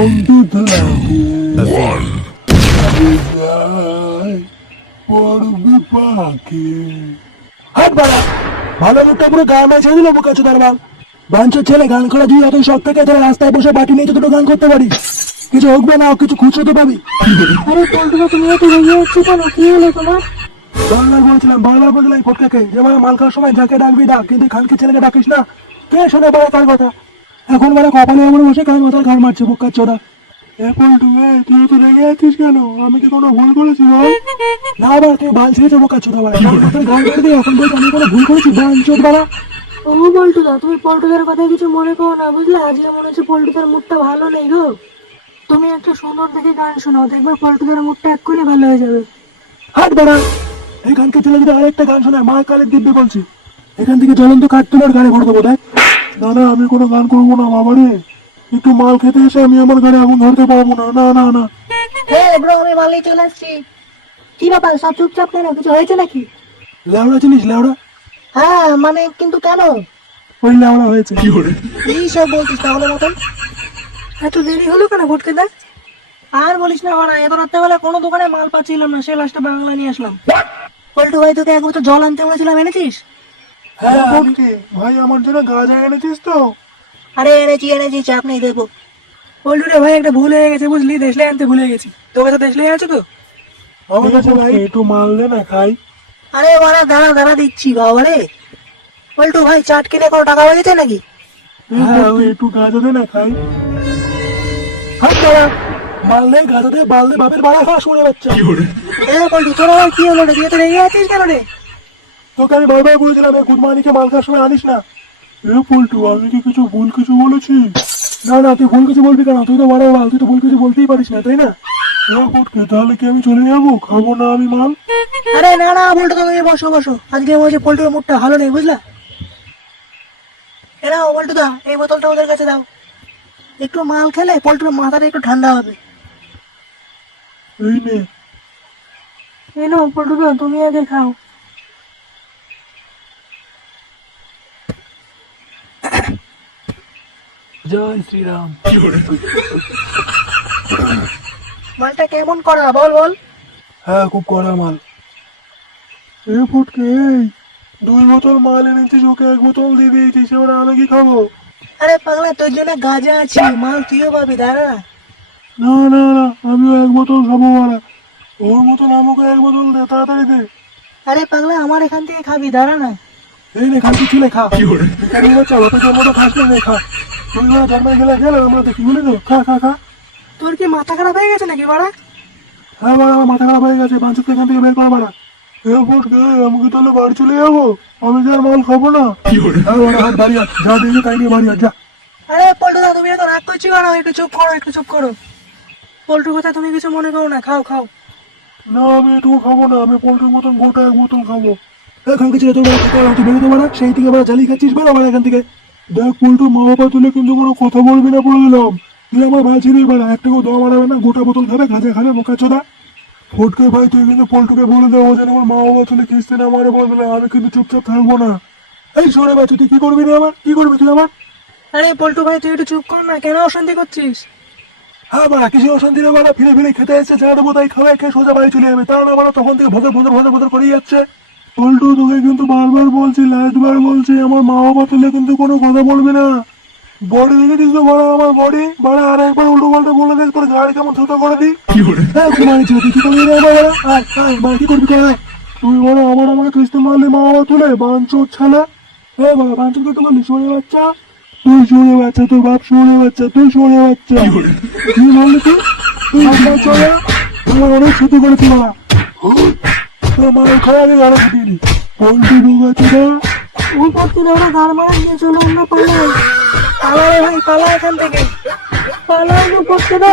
অন্তত লাগে যায় পড়বে পাখি। হাট বাড়া, ভালো মুখটা পুরো গান ছেড়ে দিল মুখ আছে তার বাল। বাঞ্চের ছেলে গান করা যদি এত শখ থেকে তাহলে রাস্তায় বসে বাটি নিয়ে তো দুটো গান করতে পারি, কিছু হোক বা না হোক কিছু খুচরো তো পাবি। আরে পল্টুদা, তুমি এত রেগে যাচ্ছ কেন? কি হলো তোমার? বারবার বলছিলাম এই ফটকাকে যে বাবা মাল খাওয়ার সময় যাকে ডাকবি ডাক, কিন্তু খানকে ছেলেকে ডাকিস না। কে শোনে বাবা তার কথা? এখন বারে কপালে এমন বসে কান মাথায় ঘর মারছে বুক কাচ্চোরা। পল্টু তুই তো রেগে আছিস কেন? আমি কি কোনো ভুল করেছি বল? না বাবা, তুই বাল ছেড়েছে বুক কাচ্চোরা বাবা, গান করে দিই এখন বলছি আমি কোনো ভুল করেছি বাঞ্চোদ বাবা। ও পল্টুদা, তুমি পল্টুদার কথা কিছু মনে করো না, বুঝলে? আজকে মনে হচ্ছে পল্টুদার মুডটা ভালো নেই গো। তুমি একটা সুন্দর দেখে গান শোনাও, দেখবে পল্টুদার মুডটা এক্ষুনি ভালো হয়ে যাবে। হাট বাড়া, এই গানকে ছেলে যদি আরেকটা গান শোনায় মা কালের দিব্যি বলছি, এখান থেকে জ্বলন্ত কাঠ তোলার গানে ভরে দেবো। দেখ না না, আমি কোনো গান করবো না বাবা রে, একটু মাল খেতে এসে আমি আমার গাড়ি আগুন ধরতে পারবো না। না না না। হ্যাঁ ব্রো, আমি মালেই চলে আসছি। কি ব্যাপার, সব চুপচাপ কেন? কিছু হয়েছে নাকি? লেওড়া চিনিস লেওড়া? হ্যাঁ মানে কিন্তু কেন? ওই লেওড়া হয়েছে। এই সব বলছিস তাহলে মতন? এত দেরি হলো কেন ঘটকে? দেখ আর বলিস না মারা, এত রাত্রেবেলা কোনো দোকানে মাল পাচ্ছিলাম না, সে লাস্টে বাংলা নিয়ে আসলাম। পল্টু ভাই, তোকে এক বছর জল আনতে বলেছিলাম, এনেছিস? হ্যাঁ ভাই, আমার জন্য গাঁজা এনেছিস তো? আরে এনেছি, চাপ নেই, দেখবো। পল্টু রে ভাই, একটা ভুল হয়ে গেছে বুঝলি, দেশলাই আনতে ভুলে গেছি। তোর কাছে দেশলাই আছে তো? আমার কাছে ভাই একটু মাল দে না খাই। আরে মারা, দাঁড়া দিচ্ছি বাবা রে। পল্টু ভাই, চাট কিনে কোনো টাকা হয়ে গেছে নাকি? হ্যাঁ, ওই একটু গাঁজা দে না খাই। হাট বাড়া, মাল দে গাঁজা দে, বাল দে, বাপের বাড়া খা শুনে বাচ্চা। পল্টু, তোর আবার কি হলো রে? তুই তো রেগে আছিস কেন রে? তোকে আমি বারবার বলছিলাম এই গুডমানিকে মাল খাওয়ার সময় আনিস না। পল্টু, আমি কি কিছু ভুল কিছু বলেছি? না না, তুই ভুল কিছু বলবি কেন? তুই তো বড় বাল, তুই তো ভুল কিছু বলতেই পারিস না, তাই না? তাহলে কি আমি চলে যাবো? খাবো না আমি মাল? আরে না পল্টু, তুমি বসো। আজকে মনে হচ্ছে পল্টুর মুডটা ভালো নেই, বুঝলা? এরা পল্টু দা, এই বোতলটা ওদের কাছে দাও। একটু মাল খেলে পল্টুর মাথাটা একটু ঠান্ডা হবে। এই নে। এই নাও পল্টু দা, তুমি আগে খাও। জয় শ্রীরাম। মালটা কেমন করা বল? হ্যাঁ, খুব কড়া মাল। ফুটকে, 2 বোতল মাল এনেছিস, ওকে 1 বোতল দিয়ে দিয়েছিস, এবার আমি কি খাবো? আরে পাগলা, তোর জন্য গাঁজা আছে, মাল তুইও পাবি, দাঁড়া। না না না, আমিও 1 বোতল খাবো মারা। ওর মতন আমাকে 1 বোতল দে, তাড়াতাড়ি দে। আরে পাগলা, আমার এখান থেকে খাবি, দাঁড়া না। এই নে, খানকি ছিলে খা। এখানে বাচ্চা বাপের জন্মটা খাস না, খা। তুই ওরা জন্মে গেলে আমরা দেখি, বুঝলি তো? খা। তোর কি মাথা খারাপ হয়ে গেছে নাকি বাড়া? হ্যাঁ বাড়া, আমার মাথা খারাপ হয়ে গেছে, বাঞ্চুকে এখান থেকে বের কর বাড়া। ফুটকে, আমি কি তাহলে বাড়ি চলে যাবো? আমি কি আর মাল খাবো না? হ্যাঁ বাড়া, হাত বাড়ি যা দেখে তাই নিয়ে বাড়ি যা। আরে পল্টু দা, তুমি এত রাগ করছি কেন? একটু চুপ করো। পল্টুর কথা তুমি কিছু মনে করো না, খাও। না, আমি এটুকু খাবো না, আমি পোল্ট্রির মতন গোটা 1 বোতল খাবো। খানকে ছেলে তোর তুই বেরোতে পারা, সেই থেকে বাড়া চালিয়ে খাচ্ছিস, বেরো বাড়া এখান থেকে। দেখ পোল্ট্রির মা বাবা তুলে কিন্তু কোনো কথা বলবি না বলে দিলাম। তুই আমার ভাই ছিঁড়ে বাড়া, একটাকেও দেওয়া মারাবে না, গোটা বোতল খাবে, গাঁজা খাবে, মোকা চোদা। ফটকে ভাই, তুই কিন্তু পোল্ট্রিকে বলে দেবো যেন আমার মা বাবা তুলে কিস্তি না মারে বলে দিলাম, আমি কিন্তু চুপচাপ থাকবো না। এই শোনে বাচ্চা, তুই কি করবি রে? আমার কি করবি তুই আমার? আরে পল্টু ভাই, তুই একটু চুপ কর না, কেন অশান্তি করছিস? হ্যাঁ বাড়া, কিছু অশান্তি না বাড়া, ফিরে খেতে এসছে, যা দেবো তাই খাবে, খেয়ে সোজা বাড়ি চলে যাবে। তাও না বাড়া, তখন থেকে ভদর করেই যাচ্ছে। পল্টু, তোকে কিন্তু বারবার বলছি, লাস্টবার বলছি, আমার মা বাবা তুলে কিন্তু কোনো কথা বলবি না। বডি দেখেছিস তো বাড়া, আমার বডি বাড়া, আর একবার উল্টো পাল্টা বলে দেখ, তোর গাড়ি কেমন ছোট করে দিই। হ্যাঁ, ঘুমাইছি, তুই কি করবি রে বাড়া? বাড়া কি করবি করে? তুই বাড়া আমাকে কিস্তি মারলি মা বাবা তুলে, বাঞ্চোদ ছাড়া। হ্যাঁ বাড়া, বাঞ্চোদ করতে বললি? শুনে বাচ্চা, তুই শুনে বাচ্চা, তোর বাপ শুনে বাচ্চা, তুই শুনে বাচ্চা। কি বললি তুই চলে? আমার অনেক ক্ষতি করেছি বাড়া। তোর মায়ের খায় আমি গাড়ি ফুটিয়ে নি। পোল্ট্রি ঢুকাচ্ছে না। ওই করছি না, ওরা গাড় মারা নিয়ে চলো অন্য পালা। পালা রে ভাই, পালা এখান থেকে, পালা করছে না।